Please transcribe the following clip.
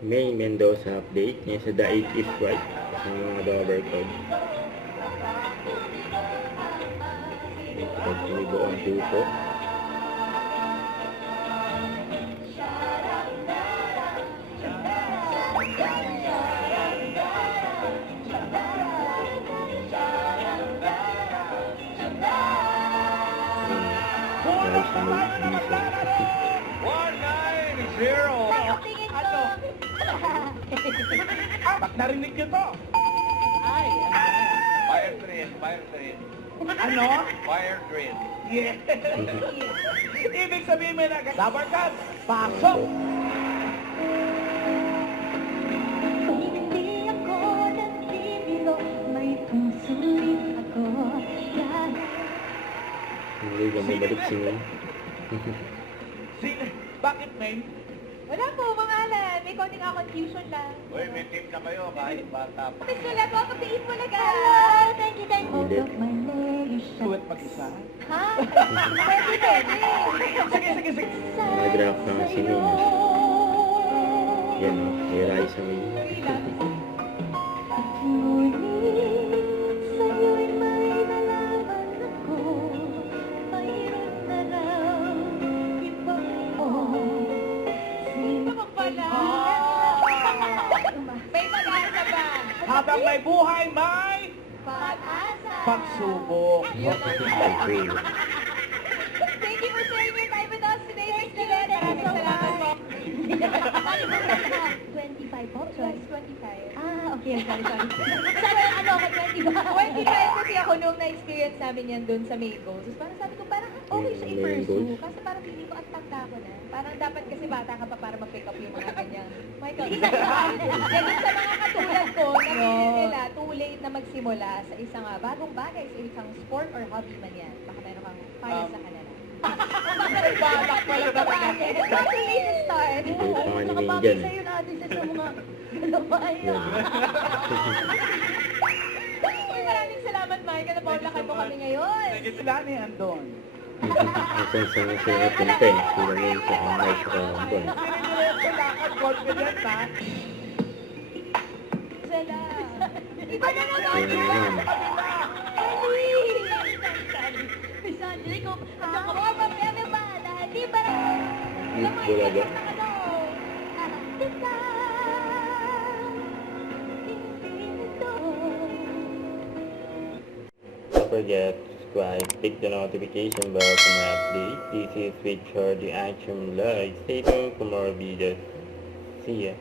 May Mendoza update. Yan sa The 8 is Right. Sa mga dollar code. Pag tumibo ang dupo. Guys, sa may diesel. 190. Ano? Bak narinig nyo to? Ay, ano ba? Fire drill, fire drill. Ano? Fire drill. Yeah. Ibig sabihin may rubber cut. Pasok! Hindi ako nagbibiro, may tungsulit ako. Yan. Hindi lang bumalik si Ma'am. Sino? Bakit, Maine? Wala po, mga Alan. May konting confusion lang. Uy, may tip na kayo kahit bata pa. Miss ko lang po, pagdiin mo lang Hello, thank you. Hold Hindi. up my leg, Duet mag-isa? Ha? Pwede. Sige. Nag-draft na si Ma'am. Yan o, may Raisa may. Ngunit sa'yo'y may nalaman ako. Mayroon na raw ibang Ito mo pala. May mag-asa ba? Habang may buhay, may Pag-asa. pagsubok. Agree. Thank you for sharing your time with us today, Miss Gillette. Maraming salamat po. 25 po, Plus sorry. 25. Okay, sorry. Sana ano ako, 25. 25 kasi ako nung na-experience namin yan doon sa Maygo. So parang sabi ko, parang okay siya i-pursue. Kasi parang feeling ko, ang tanda ko na. Parang dapat kasi bata ka pa para mag-pick up yung mga ganyang. Michael, ganun sa mga katulad ko, na feeling nila too late na magsimula sa isang bagong bagay, sa isang sport or hobby man yan. Baka meron kang payo sa kanila. May balak pala talaga. It's not too late to start. May panganimin Nakabagay dyan. sa'yo natin sa mga galaway. Yan. Uy, maraming salamat, Michael, na paulakan mo kami ngayon. Sila ni andon. Kung saan siya napunta eh. Sila na yung kakamay sa kalamban. Sinidiretso lakad, confident ha. Sala. Iba na naman Yan na yan. naman. Sandra, ikaw, at ako mga papel ba? Dahil di ba? Yung bulaga. Don't forget to subscribe, click the notification bell for my update. This is with Charlie Action Live. Stay tuned for more videos. See ya.